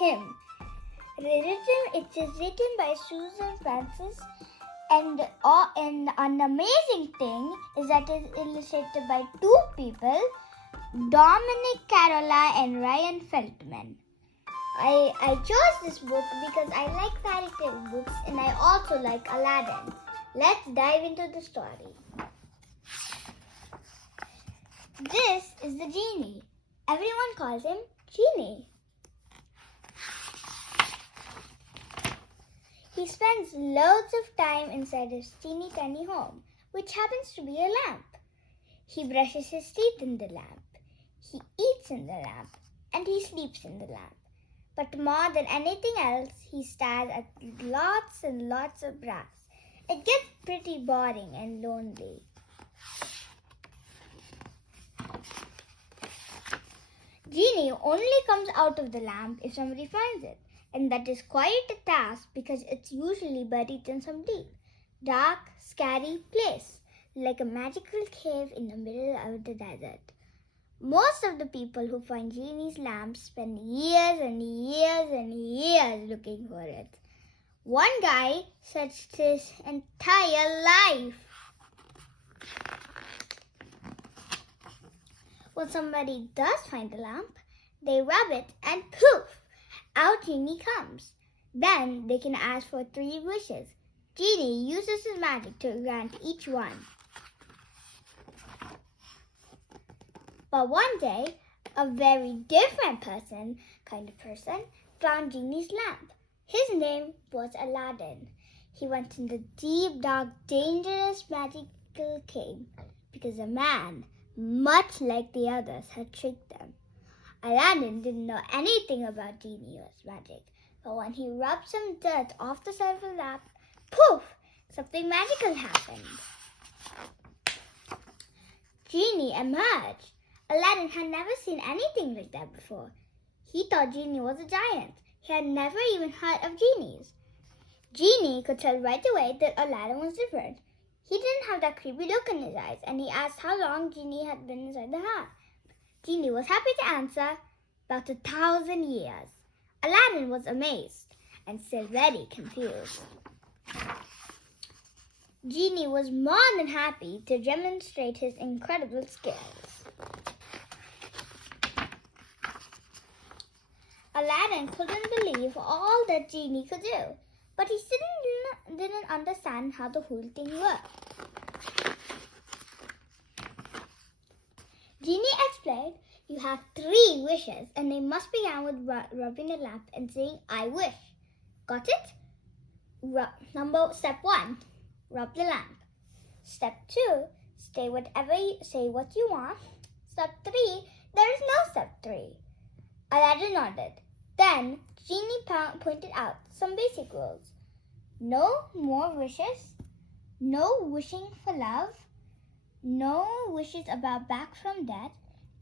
him. It is written by Suzanne Francis, and an amazing thing is that it is illustrated by two people, Dominic Carola and Ryan Feldman. I chose this book because I like fairy tale books and I also like Aladdin. Let's dive into the story. This is the Genie. Everyone calls him Genie. He spends loads of time inside his teeny tiny home, which happens to be a lamp. He brushes his teeth in the lamp. He eats in the lamp. And he sleeps in the lamp. But more than anything else, he stares at lots and lots of brass. It gets pretty boring and lonely. Genie only comes out of the lamp if somebody finds it, and that is quite a task because it's usually buried in some deep, dark, scary place, like a magical cave in the middle of the desert. Most of the people who find Genie's lamp spend years and years and years looking for it. One guy searched his entire life. When somebody does find the lamp, they rub it and poof, out Genie comes. Then they can ask for 3 wishes. Genie uses his magic to grant each one. But one day, a very different kind of person, found Genie's lamp. His name was Aladdin. He went in the deep, dark, dangerous, magical cave because a man, much like the others, had tricked them. Aladdin didn't know anything about Genie's magic, but when he rubbed some dirt off the side of the lamp, poof, something magical happened. Genie emerged. Aladdin had never seen anything like that before. He thought Genie was a giant. He had never even heard of genies. Genie could tell right away that Aladdin was different. He didn't have that creepy look in his eyes, and he asked how long Genie had been inside the house. Genie was happy to answer, about 1,000 years. Aladdin was amazed and still very confused. Genie was more than happy to demonstrate his incredible skills. Aladdin couldn't believe all that Genie could do, but he still didn't understand how the whole thing worked. Genie explained, "You have 3 wishes and they must begin with rubbing the lamp and saying, 'I wish.' Got it? Step 1, rub the lamp. Step 2, say what you want. Step 3, there is no step 3. Aladdin nodded. Then Genie pointed out some basic rules. No more wishes, no wishing for love, no wishes about back from death,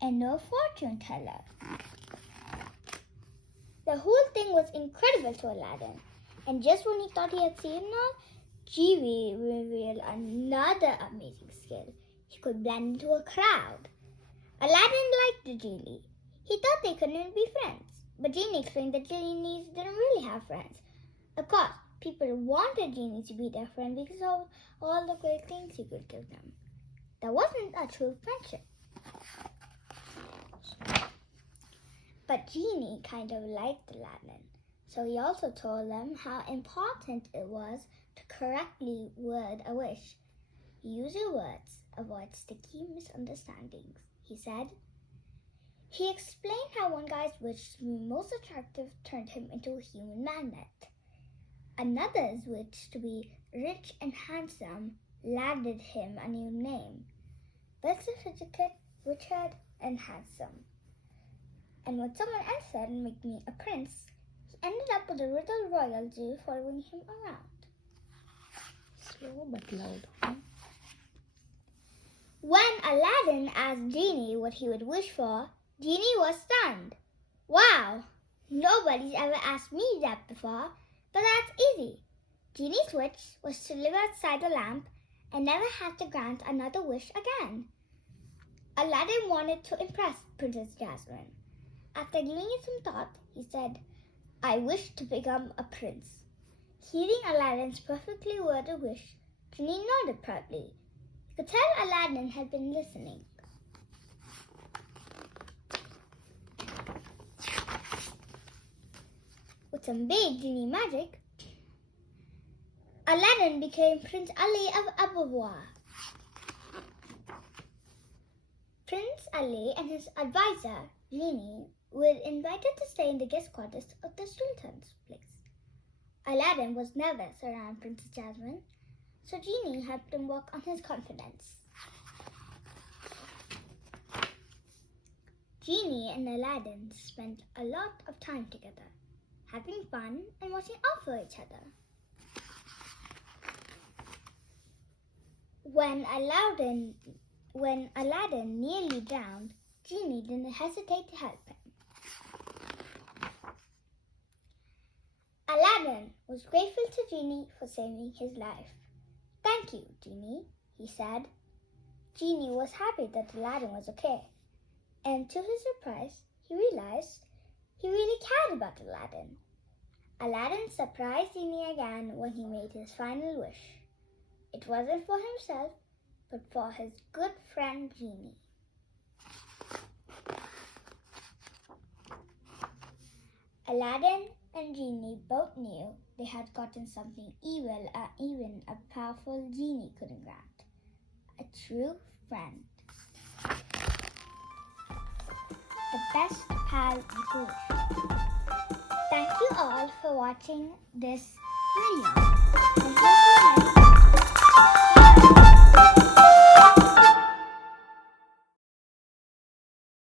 and no fortune teller. The whole thing was incredible to Aladdin, and just when he thought he had seen it all, Genie revealed another amazing skill. He could blend into a crowd. Aladdin liked the Genie. He thought they couldn't be friends, but Genie explained that genies didn't really have friends. Of course, people wanted Genie to be their friend because of all the great things he could give them. That wasn't a true friendship. But Genie kind of liked Aladdin, so he also told them how important it was to correctly word a wish. Use your words, avoid sticky misunderstandings, he said. He explained how one guy's wish to be most attractive turned him into a human magnet. Another's wish to be rich and handsome landed him a new name, birth certificate, Richard and Handsome. And when someone else said, "Make me a prince," he ended up with a little royalty following him around. Slow but loud. When Aladdin asked Genie what he would wish for, Genie was stunned. "Wow, nobody's ever asked me that before, but that's easy." Genie's wish was to live outside the lamp and never have to grant another wish again. Aladdin wanted to impress Princess Jasmine. After giving it some thought, he said, I wish to become a prince. Hearing Aladdin's perfectly worded wish, Genie nodded proudly. You could tell Aladdin had been listening. With some big genie magic, Aladdin became Prince Ali of Abawar. Prince Ali and his advisor, Genie, were invited to stay in the guest quarters of the Sultan's place. Aladdin was nervous around Princess Jasmine, so Genie helped him work on his confidence. Genie and Aladdin spent a lot of time together, having fun and watching out for each other. When Aladdin nearly drowned, Genie didn't hesitate to help him. Aladdin was grateful to Genie for saving his life. "Thank you, Genie," he said. Genie was happy that Aladdin was okay, and to his surprise, he realized he really cared about Aladdin. Aladdin surprised Genie again when he made his final wish. It wasn't for himself, but for his good friend Genie. Aladdin and Genie both knew they had gotten something even a powerful Genie couldn't grant. A true friend. The best pal in creation. Thank you all for watching this video.